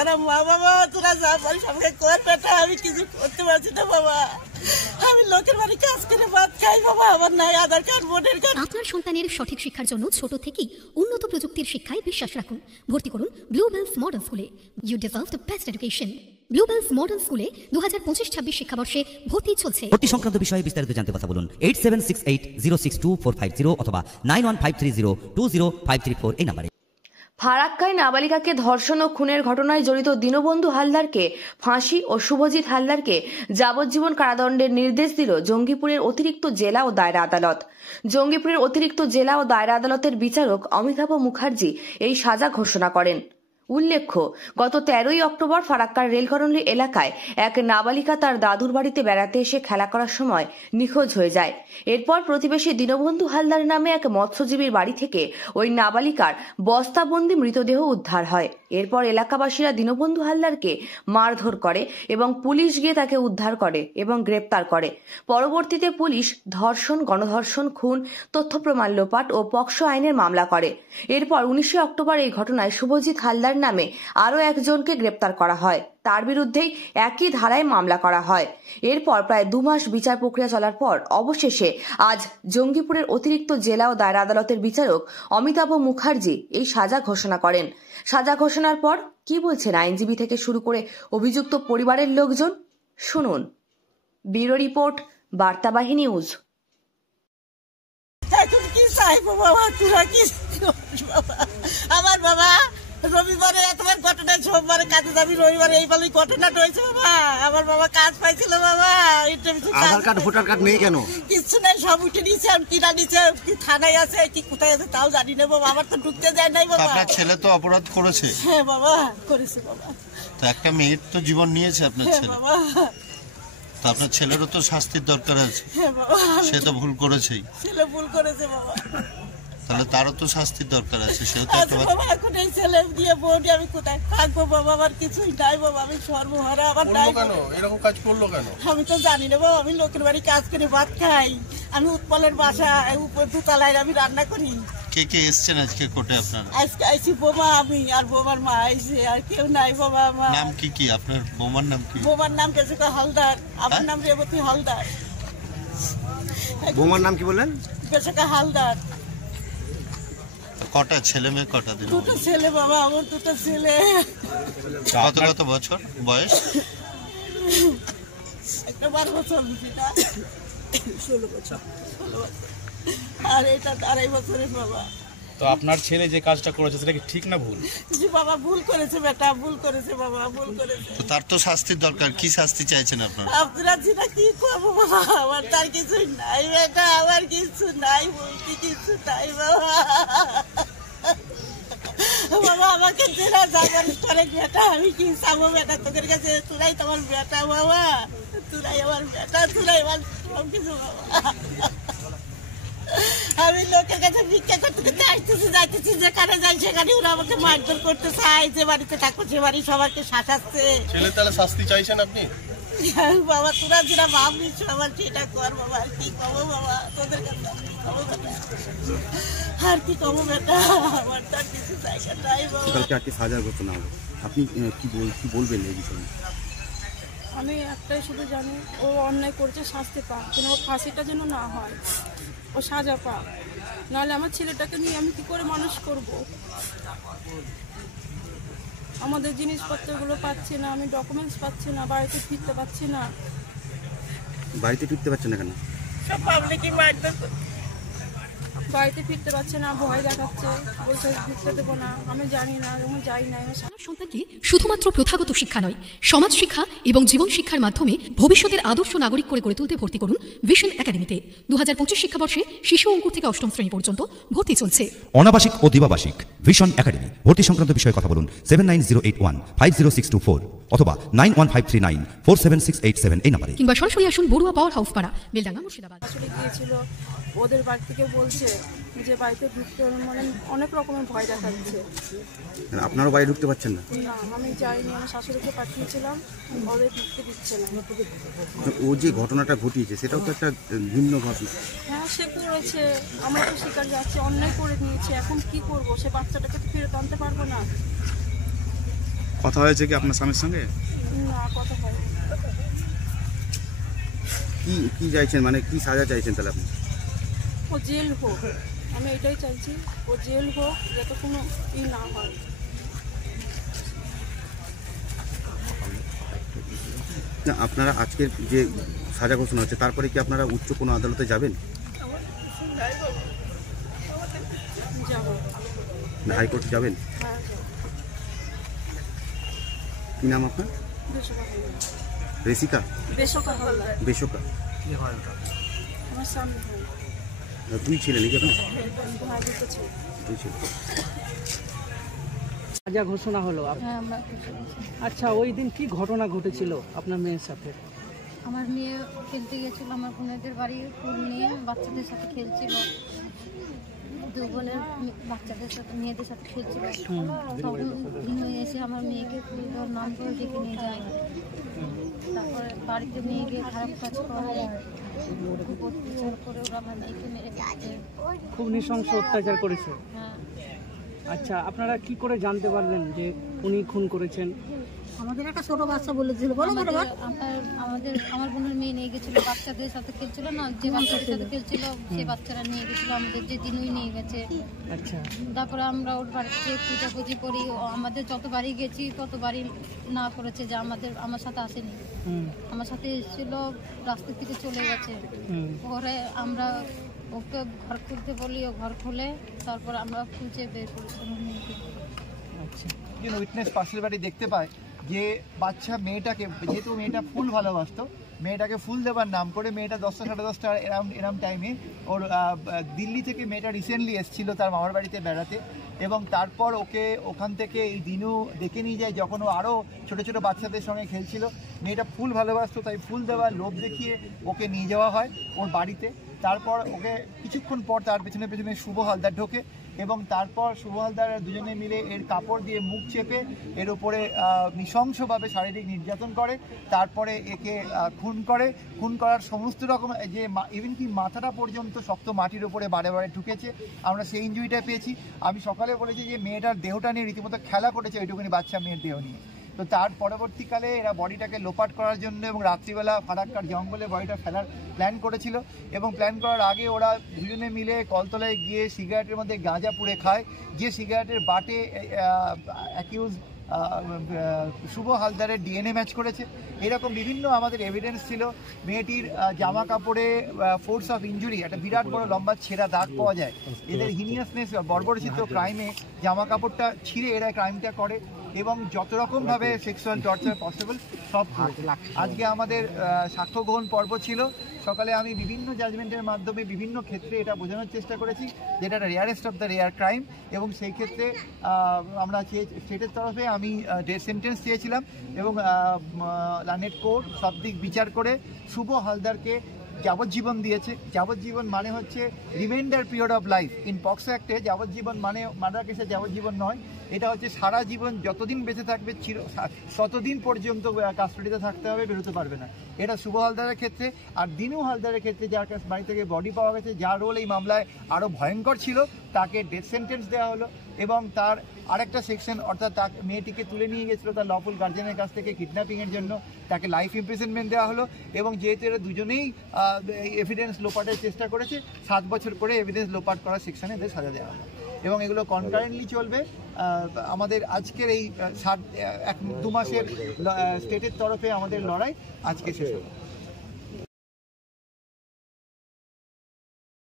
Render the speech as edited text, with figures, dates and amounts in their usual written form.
বেহারা মা বাবা, তোরা যা পারিস আমাকে কর বেটা, আমি কিছু করতে পারছি না বাবা, আমি লোকের বাড়ি কাজ করে ভাত খাই বাবা, আমার নাই আধার কার্ড ভোটার কার্ড। আপনার সন্তানের সঠিক শিক্ষার জন্য ছোট থেকেই উন্নত প্রযুক্তির শিক্ষায় বিশ্বাস রাখুন। ভর্তি করুন ব্লু বেলস মডেল স্কুলে। You deserve the best education. Blue bells model স্কুলে 2025-26 শিক্ষাবর্ষে ভর্তি চলছে। ভর্তি সংক্রান্ত বিষয়ে বিস্তারিত জানতে কথা বলুন 8768062450 অথবা 9153020534 এই নম্বরে। ফারাক্কায় নাবালিকাকে ধর্ষণ ও খুনের ঘটনায় জড়িত দীনবন্ধু হালদারকে ফাঁসি ও শুভজিৎ হালদারকে যাবজ্জীবন কারাদণ্ডের নির্দেশ দিল জঙ্গিপুরের অতিরিক্ত জেলা ও দায়রা আদালত। জঙ্গিপুরের অতিরিক্ত জেলা ও দায়রা আদালতের বিচারক অমিতাভ মুখার্জি এই সাজা ঘোষণা করেন। উল্লেখ্য, গত 13ই অক্টোবর ফারাক্কার রেলকলোনি এলাকায় এক নাবালিকা তার দাদুর বাড়িতে বেড়াতে এসে খেলা করার সময় নিখোঁজ হয়ে যায়। এরপর প্রতিবেশী দীনবন্ধু হালদার নামে এক মৎস্যজীবীর বাড়ি থেকে ওই নাবালিকার বস্তাবন্দি মৃতদেহ উদ্ধার হয়। এরপর এলাকাবাসীরা দীনবন্ধু হালদারকে মারধর করে এবং পুলিশ গিয়ে তাকে উদ্ধার করে এবং গ্রেপ্তার করে। পরবর্তীতে পুলিশ ধর্ষণ, গণধর্ষণ, খুন, তথ্য প্রমাণ লোপাট ও পক্সো আইনের মামলা করে। এরপর 19 অক্টোবর এই ঘটনায় শুভজিৎ হালদার নামে আরও একজনকে গ্রেপ্তার করা হয়। তার বিরুদ্ধেই একই ধারায় মামলা করা হয়। এরপর প্রায় 2 মাস বিচার প্রক্রিয়া চলার পর অবশেষে আজ জঙ্গিপুরের অতিরিক্ত জেলা ও দায়রা আদালতের বিচারক অমিতাভ মুখার্জি এই সাজা ঘোষণা করেন। সাজা ঘোষণার পর কি বলছেন আইনজীবী থেকে শুরু করে অভিযুক্ত পরিবারের লোকজন, শুনুন। Bureau report, Bartabahi news. এখন কি চাইবো বাবা, তোরা কি বাবা? আমার বাবা রবিবারে এতবার ঘটনা, সোমবারে কাজে যাবি, রবিবারে এই বলেই ঘটনাটা হয়েছে বাবা। আমার বাবা কাজ পাইছিল বাবা, আধার কার্ড ভোটার কার্ড নেই কেন? কিছু নেই, সব উঠে নিচ্ছে, কিনা নিচ্ছে, কি থানায় আছে কি কোথায় আছে তাও জানি না বাবা, আমার তো ঢুকতে যায় নাই বাবা। আপনার ছেলে তো অপরাধ করেছে? হ্যাঁ বাবা করেছে বাবা। তো একটা মেয়ের তো জীবন নিয়েছে আপনার ছেলে, বাবা তো আপনার ছেলেরও তো শাস্তির দরকার আছে। হ্যাঁ বাবা, সে তো ভুল করেছেই। ছেলে ভুল করেছে বাবা, তাহলে তারও তো শাস্তির দরকার আছে। সেও তো একটা বাবা, এখন এই ছেলে দিয়ে বউটি আমি কোথায় থাকবো বাবা, আমার কিছুই নাই বাবা, আমি সর্বহারা, আমার নাই। কেন এরকম কাজ করলো কেন আমি তো জানি না বাবা, আমি লোকের বাড়ি কাজ করে ভাত খাই, আমি উৎপলের বাসা উপর দুতলায় আমি রান্না করি। কে কে এসছেন আজকে কোর্টে আপনার? আজকে আইসি বোমা, আমি আর বোমার মা আইসি, আর কেউ নাই বাবা। আমার নাম কি কি? আপনার বোমার নাম কি? বোমার নাম বেসুকা হালদার, আমার নাম রেবতী হালদার। বোমার নাম কি বললেন? বেসুকা হালদার। কটা ছেলে মেয়ে কটা? দিন 2টো ছেলে বাবা, আমার 2টো ছেলে। কত কত বছর বয়স? একটা 12 বছর, 16 বছর, আর এটা 2.5 বছরের বাবা। তো আপনার ছেলে যে কাজটা করেছে সেটা কি ঠিক না ভুল? জি বাবা, ভুল করেছে বেটা, ভুল করেছে বাবা, ভুল করেছে। তো তার তো শাস্তির দরকার। কি শাস্তি চাইছেন আপনারা? আপনারা যেটা কি করবো বাবা, আমার তার কিছুই নাই বেটা, আমার কিছু নাই, বলতে কিছু নাই বাবা। বাবা আমাকে জেলা যাবেন করে বেটা, আমি কি চাবো বেটা তোদের কাছে? তোরাই তো আমার বেটা বাবা, তোরাই আমার বেটা, তোরাই আমার সব কিছু বাবা। আমি লোকের কাছে ভিক্ষা করতে করতে আসতেছি, যাইতেছি, যেখানে যাই সেখানে ওরা আমাকে মারধর করতে চায়, যে বাড়িতে থাকবো সে বাড়ি সবাইকে শাসাচ্ছে। ছেলে তাহলে শাস্তি চাইছেন আপনি? বাবা তোরা যেটা ভাবলিস আমার সেটা কর বাবা, আর কি কবো বাবা তোদের কাছে, আর কি কবো বেটা, আমার তার কিছু জায়গা নাই বাবা। কালকে আর কি সাজার ঘটনা হলো, আপনি কি বলবেন এই বিষয়ে? আমি একটাই শুধু জানি, ও অন্যায় করেছে, শাস্তি পাক, কিন্তু ওর ফাঁসিটা যেন না হয়, ও সাজা পাক, নাহলে আমার ছেলেটাকে নিয়ে আমি কি করে মানুষ করব? আমাদের জিনিসপত্রগুলো পাচ্ছি না, আমি ডকুমেন্টস পাচ্ছি না, বাড়িতে ফিরতে পারছি না। বাড়িতে ফিরতে পারছেন না কেন? সব পাবলিকই মারধর করছে, বাড়িতে ফিরতে পারছে না, ভয় দেখাচ্ছে, বলছে ফিরতে দেবো না। আমি জানি না, আমি যাই না। আপনার সন্তানকে শুধুমাত্র প্রথাগত শিক্ষা নয়, সমাজ শিক্ষা এবং জীবন শিক্ষার মাধ্যমে ভবিষ্যতের আদর্শ নাগরিক করে গড়ে তুলতে ভর্তি করুন ভিশন একাডেমিতে। 2025 শিক্ষাবর্ষে শিশু অঙ্কুর থেকে 8ম শ্রেণী পর্যন্ত ভর্তি চলছে। অনাবাসিক ও দ্বিবাবাসিক ভিশন একাডেমি। ভর্তি সংক্রান্ত বিষয়ে কথা বলুন 7908150624 অথবা 9153947687 এই নম্বরে, কিংবা সরাসরি আসুন বড়ুয়া পাওয়ার হাউস পাড়া, বেলডাঙ্গা, মুর্শিদাবাদ। আসলে গিয়েছিল, ওদের বাড়ি থেকে বলছে যে বাড়িতে ঢুকতে মানে অনেক রকমের ভয় দেখাচ্ছে। আপনারও বাড়ি ঢুকতে পারছেন না? না, আমি যাইনি, আমার শাশুড়িকে পাঠিয়েছিলাম, ওদের ঢুকতে দিচ্ছে না। ও যে ঘটনাটা ঘটিয়েছে সেটাও তো একটা ভিন্ন ঘটনা। হ্যাঁ, সে করেছে, আমরা তো শিকার যাচ্ছে, অন্যায় করে নিয়েছে, এখন কি করব? সে বাচ্চাটাকে তো ফেরত আনতে পারবো না। কথা হয়েছে কি আপনার স্বামীর সঙ্গে? না, কথা হয় কি কি চাইছেন, মানে কি সাজা চাইছেন তাহলে আপনি? ও জেল হোক, আমি এটাই চাইছি, ও জেল হোক, যাতে কোনো না হয়। না, আপনারা আজকের যে সাজা ঘোষণা হচ্ছে তারপরে কি আপনারা উচ্চ কোনো আদালতে যাবেন যাবো। না হাইকোর্টে যাবেন? হ্যাঁ, যাবো। কি নাম আপনার? বেসকা হালদার। রেসিকা? বেসকা হালদার বেসকা? আমার সামনে হয়। দুই ছেলে নাকি আপনার? ভাই দুটো ছেলে। দুই ছেলে। সাজা ঘোষণা হলো হ্যাঁ, আমরা খুশি আছি। আচ্ছা, ওই দিন কি ঘটনা ঘটেছিল আপনার মেয়ের সাথে? আমার মেয়ে খেলতে গেছিল আমার বোনেদের বাড়ি, ফুল নিয়ে বাচ্চাদের সাথে খেলছিল, দু বোনের বাচ্চাদের সাথে মেয়েদের সাথে খেলছিল। তখন দিনু এসে আমার মেয়েকে ফুল দেওয়ার নাম করে ডেকে নিয়ে যায়। তারপরে বাড়িতে নিয়ে গিয়ে খারাপ কাজ করে, খুব অত্যাচার করে ওরা আমার মেয়েকে মেরে ফেলছে। খুব নৃশংস অত্যাচার করেছে। হ্যাঁ। আচ্ছা, আপনারা কি করে জানতে পারলেন যে উনি খুন করেছেন? আমাদের একটা ছোট বাচ্চা বলেছিল, আমার বোনের মেয়ে নিয়ে গেছিল, বাচ্চাদের সাথে খেলছিল না, যে বাচ্চাদের সাথে খেলছিল সে বাচ্চারা নিয়ে গেছিল, আমাদের যে দিনুই নিয়ে গেছে। আচ্ছা, তারপরে আমরা ওর বাড়িতে পূজাপুজি করি, আমাদের যতবারই গেছি ততবারই না করেছে যে আমার সাথে আসেনি। আমার সাথে এসেছিল, রাস্তা থেকে চলে গেছে। পরে আমরা ওকে ঘর খুলতে বলি, ও ঘর খুলে তারপর আমরা খুঁজে বের করেছি আমার মেয়েকে। আচ্ছা, উইটনেস পাশের বাড়ি দেখতে পায় যে বাচ্চা মেয়েটাকে, যেহেতু মেয়েটা ফুল ভালোবাসতো, মেয়েটাকে ফুল দেবার নাম করে মেয়েটা 10টা সাড়ে 10টা এরম টাইমে ওর দিল্লি থেকে মেয়েটা রিসেন্টলি এসেছিল তার মামার বাড়িতে বেড়াতে, এবং তারপর ওকে ওখান থেকে এই দিনু ডেকে নিয়ে যায় যখন ও আরও ছোটো ছোটো বাচ্চাদের সঙ্গে খেলছিল। মেয়েটা ফুল ভালোবাসতো, তাই ফুল দেওয়ার লোভ দেখিয়ে ওকে নিয়ে যাওয়া হয় ওর বাড়িতে। তারপর ওকে কিছুক্ষণ পর তার পেছনে পেছনে শুভ হালদার ঢোকে, এবং তারপর শুভ হালদার দুজনে মিলে এর কাপড় দিয়ে মুখ চেপে এর উপরে নৃশংসভাবে শারীরিক নির্যাতন করে। তারপরে একে খুন করার সমস্ত রকম, যে ইভেন কি মাথাটা পর্যন্ত শক্ত মাটির উপরে বারে বারে ঢুকেছে, আমরা সেই ইনজুরিটা পেয়েছি। আমি সকালে বলেছি যে মেয়েটার দেহটা নিয়ে রীতিমতো খেলা করেছে ওইটুকুনি বাচ্চা মেয়ের দেহ নিয়ে। তো তার পরবর্তীকালে এরা বডিটাকে লোপাট করার জন্য এবং রাত্রিবেলা ফারাক্কার জঙ্গলে বডিটা ফেলার প্ল্যান করেছিল, এবং প্ল্যান করার আগে ওরা দুজনে মিলে কলতলায় গিয়ে সিগারেটের মধ্যে গাঁজা পুড়ে খায়, যে সিগারেটের বাটে অ্যাকিউজ শুভ হালদারের ডিএনএ ম্যাচ করেছে। এরকম বিভিন্ন আমাদের এভিডেন্স ছিল। মেয়েটির জামা কাপড়ে ফোর্স অফ ইনজুরি, একটা বিরাট বড় লম্বা ছেঁড়া দাগ পাওয়া যায়। এদের হিনিয়াসনেস, বর্বরচিত ক্রাইমে জামা কাপড়টা ছিঁড়ে এরা ক্রাইমটা করে, এবং যত রকমভাবে সেক্সুয়াল টর্চার পসিবল সব। আজকে আমাদের সাক্ষ্য গ্রহণ পর্ব ছিল। সকালে আমি বিভিন্ন জাজমেন্টের মাধ্যমে বিভিন্ন ক্ষেত্রে এটা বোঝানোর চেষ্টা করেছি যেটা rarest of the rare crime, এবং সেই ক্ষেত্রে আমরা স্টেটের তরফে আমি ডেথ সেন্টেন্স চেয়েছিলাম, এবং লানেট কোর্ট সব দিক বিচার করে শুভ হালদারকে যাবজ্জীবন দিয়েছে। যাবজ্জীবন মানে হচ্ছে remainder period of life. In POCSO অ্যাক্টে যাবজ্জীবন মানে মার্ডার কেসে যাবজ্জীবন নয়, এটা হচ্ছে সারা জীবন, যতদিন বেঁচে থাকবে ততদিন পর্যন্ত কাস্টডিতে থাকতে হবে, বেরোতে পারবে না। এটা শুভ হালদারের ক্ষেত্রে। আর দিনু হালদারের ক্ষেত্রে, যার কাছে বাড়ি থেকে বডি পাওয়া গেছে, যার রোল এই মামলায় আরও ভয়ঙ্কর ছিল, তাকে ডেথ সেন্টেন্স দেওয়া হলো, এবং তার আরেকটা সেকশন, অর্থাৎ তার মেয়েটিকে তুলে নিয়ে গেছিলো তার লফুল গার্জেনের কাছ থেকে কিডন্যাপিংয়ের জন্য, তাকে লাইফ ইমপ্রিজনমেন্ট দেওয়া হলো। এবং যেহেতু এরা দুজনেই এভিডেন্স লোপাটের চেষ্টা করেছে, 7 বছর করে এভিডেন্স লোপাট করার সেকশনে এদের সাজা দেওয়া হলো, এবং এগুলো কনকারেন্টলি চলবে। আমাদের আজকের এই 2 মাসের স্টেটের তরফে আমাদের লড়াই আজকে শেষ হলো।